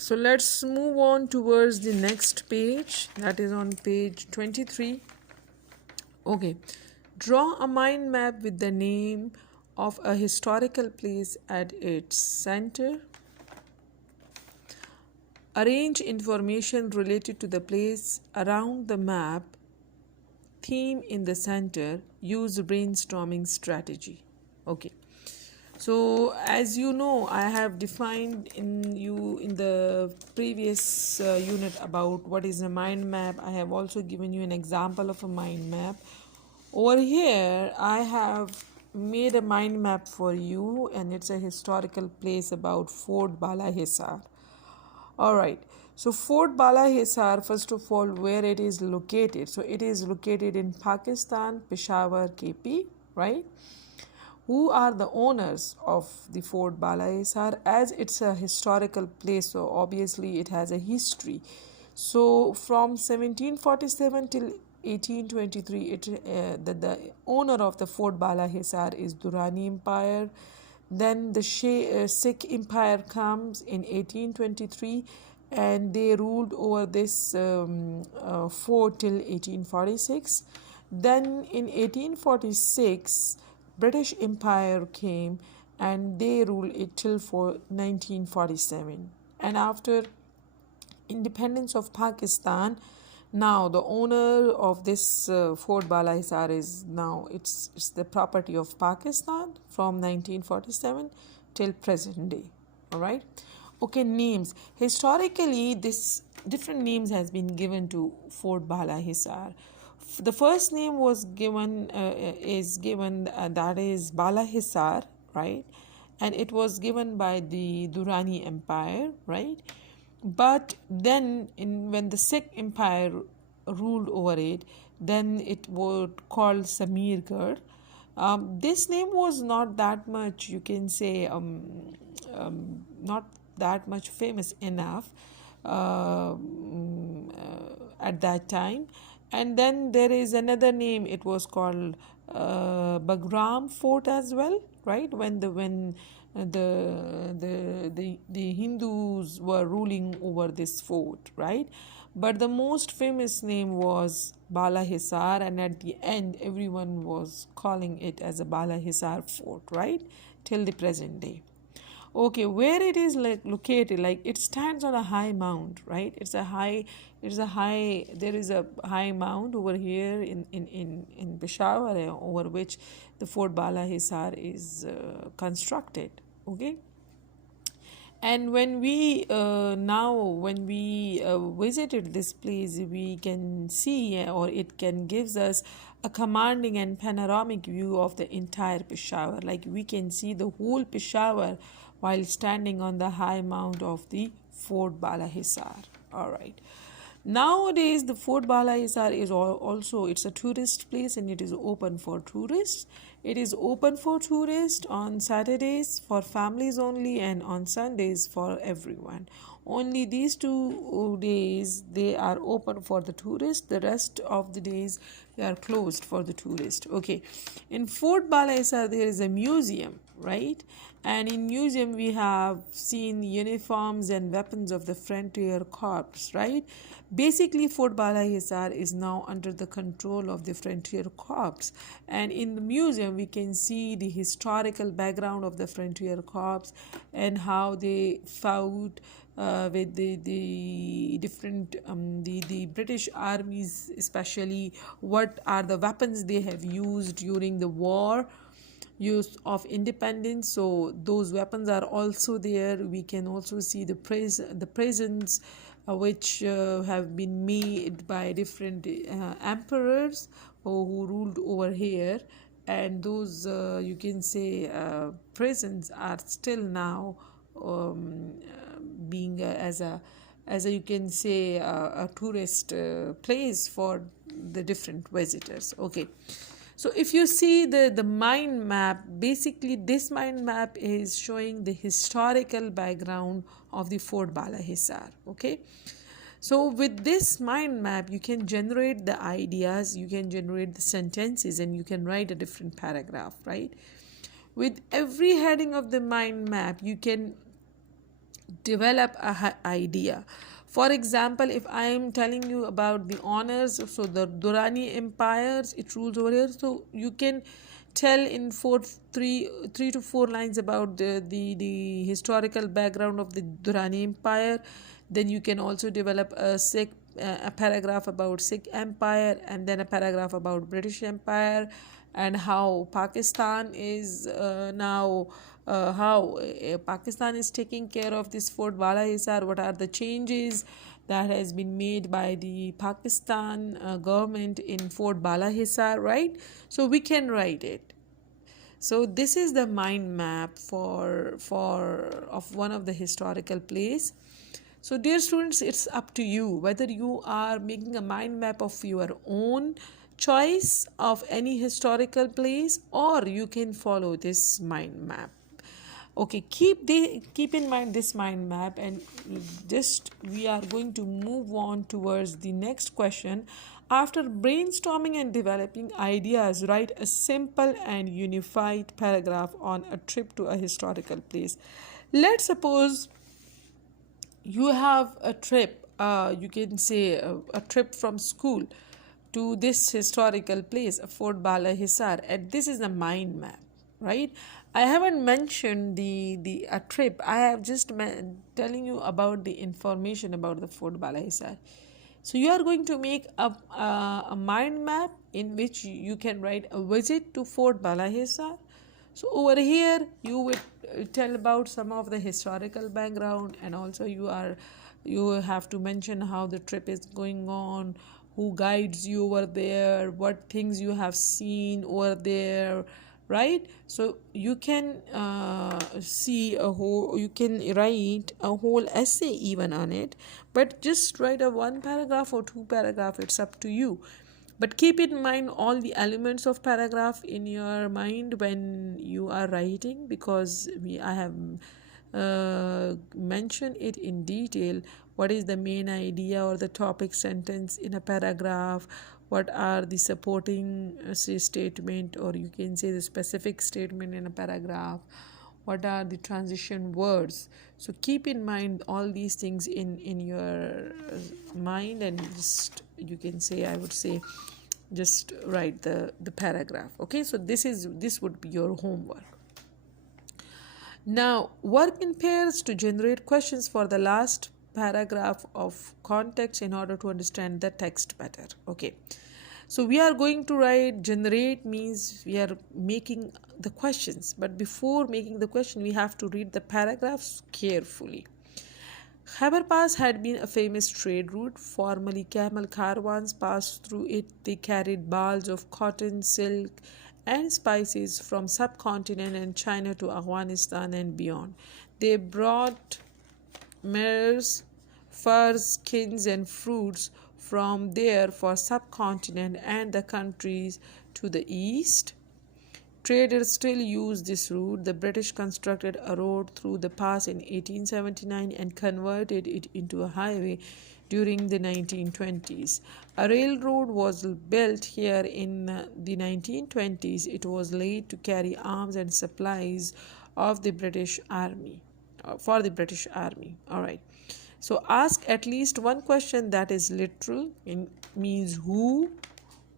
So let's move on towards the next page, that is on page 23. Okay, draw a mind map with the name of a historical place at its center. Arrange information related to the place around the map. Theme in the center. Use brainstorming strategy. Okay. So as you know, I have defined in the previous unit about what is a mind map. I have also given you an example of a mind map. Over here, I have made a mind map for you, and it's a historical place about Fort Bala Hisar. All right. So Fort Bala Hisar, first of all, where it is located. So it is located in Pakistan, Peshawar, KP, right? Who are the owners of the Fort Bala Hisar? As it's a historical place, so obviously it has a history. So from 1747 till 1823, the owner of the Fort Bala Hisar is Durrani Empire. Then the Sikh Empire comes in 1823, and they ruled over this fort till 1846. Then in 1846, British Empire came and they ruled it till for 1947. And after independence of Pakistan, now the owner of this Fort Bala Hisar is now it's the property of Pakistan from 1947 till present day. All right. Okay, names. Historically, this different names has been given to Fort Bala Hisar. The first name was given that is Bala Hisar, right? And it was given by the Durrani Empire, right? But then when the Sikh Empire ruled over it, then it was called Samirgarh. This name was not that much, you can say, not that much famous enough at that time. And then there is another name, it was called Bagram Fort as well, right? When the Hindus were ruling over this fort, right? But the most famous name was Bala Hisar, and at the end everyone was calling it as a Bala Hisar fort, right? Till the present day. Okay, where it is located, like it stands on a high mound, right? There is a high mound over here in Peshawar, over which the Fort Bala Hisar is constructed. Okay. And when we visited this place, we can see, or it can gives us a commanding and panoramic view of the entire Peshawar. Like we can see the whole Peshawar while standing on the high mount of the Fort Bala Hisar. All right. Nowadays, the Fort Bala Hisar is also it's a tourist place, and it is open for tourists. It is open for tourists on Saturdays for families only, and on Sundays for everyone. Only these 2 days they are open for the tourists. The rest of the days they are closed for the tourist. Okay, in Fort Bala Hisar there is a museum, right? And in museum we have seen uniforms and weapons of the Frontier Corps, right? Basically, Fort Bala Hisar is now under the control of the Frontier Corps, and in the museum we can see the historical background of the Frontier Corps and how they fought with the different the British armies, especially what are the weapons they have used during the war use of independence. So those weapons are also there. We can also see the prisons which have been made by different emperors who ruled over here, and those you can say prisons are still now being as a you can say a tourist place for the different visitors. Okay, so if you see the mind map, basically this mind map is showing the historical background of the Fort Bala Hisar. Okay, so with this mind map you can generate the ideas, you can generate the sentences, and you can write a different paragraph, right? With every heading of the mind map you can develop a idea. For example, if I am telling you about the honors, so the Durrani empires, it rules over here. So you can tell in three to four lines about the historical background of the Durrani empire. Then you can also develop a paragraph about Sikh empire, and then a paragraph about British empire, and how Pakistan is now how Pakistan is taking care of this Fort Bala Hisar. What are the changes that has been made by the Pakistan government in Fort Bala Hisar, right? So we can write it. So this is the mind map for of one of the historical place. So dear students, it's up to you whether you are making a mind map of your own choice of any historical place, or you can follow this mind map. Okay, keep in mind this mind map, and just we are going to move on towards the next question. After brainstorming and developing ideas, write a simple and unified paragraph on a trip to a historical place. Let's suppose you have a trip, you can say a trip from school to this historical place, Fort Bala Hisar, and this is the mind map, right? I haven't mentioned the a trip. I have just telling you about the information about the Fort Bala Hisar. So you are going to make a mind map in which you can write a visit to Fort Bala Hisar. So over here you will tell about some of the historical background, and also you have to mention how the trip is going on, who guides you over there, what things you have seen over there, right? So you can you can write a whole essay even on it, but just write a one paragraph or two paragraph, it's up to you. But keep in mind all the elements of paragraph in your mind when you are writing, because I have mentioned it in detail. What is the main idea or the topic sentence in a paragraph? What are the supporting statement, or you can say the specific statement in a paragraph? What are the transition words? So keep in mind all these things in your mind, and just you can say, I would say, just write the paragraph. Okay, so this would be your homework. Now work in pairs to generate questions for the last paragraph of context in order to understand the text better. Okay, so we are going to write. Generate means we are making the questions, but before making the question we have to read the paragraphs carefully. Khyber Pass had been a famous trade route. Formerly, camel caravans passed through it. They carried bales of cotton, silk, and spices from subcontinent and China to Afghanistan and beyond. They brought mares, furs, skins, and fruits from there for subcontinent and the countries to the east. Traders still use this route. The British constructed a road through the pass in 1879 and converted it into a highway during the 1920s. A railroad was built here in the 1920s. It was laid to carry arms and supplies of the British Army, for the British Army. All right. So ask at least one question that is literal, and means who,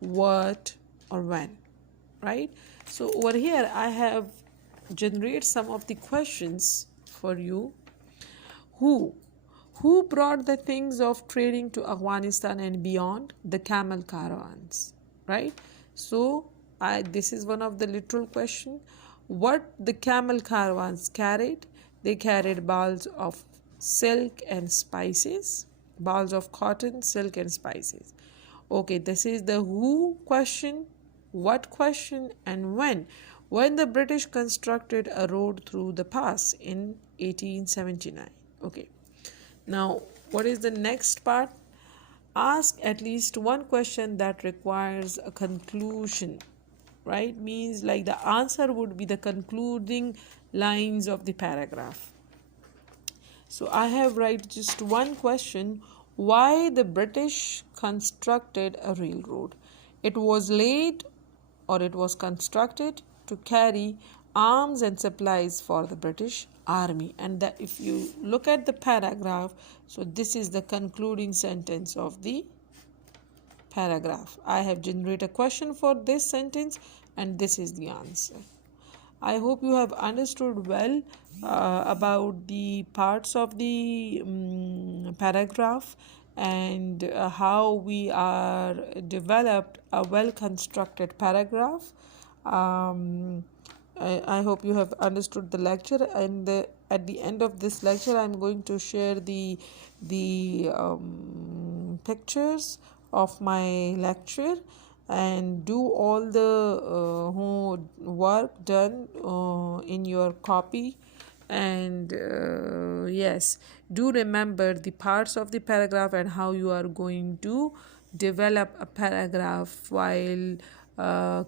what, or when, right? So over here I have generated some of the questions for you. Who brought the things of trading to Afghanistan and beyond? The camel caravans, right? So this is one of the literal question. What the camel caravans carried? They carried bales of silk and spices, bales of cotton, silk, and spices. Okay, this is the who question, what question, and when. When the British constructed a road through the pass in 1879. Okay, now what is the next part? Ask at least one question that requires a conclusion, right? Means like the answer would be the concluding lines of the paragraph. So I have write just one question. Why the British constructed a railroad? It was laid, or it was constructed to carry arms and supplies for the British army. And that if you look at the paragraph, so this is the concluding sentence of the paragraph. I have generated a question for this sentence and this is the answer. I hope you have understood well about the parts of the paragraph and how we are developed a well constructed paragraph. I hope you have understood the lecture, and at the end of this lecture I'm going to share the pictures of my lecture and do all the work done in your copy. And yes, do remember the parts of the paragraph and how you are going to develop a paragraph while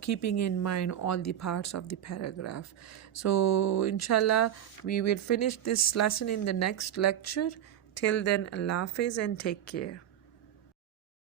keeping in mind all the parts of the paragraph. So inshallah we will finish this lesson in the next lecture. Till then, Allah Hafiz and take care.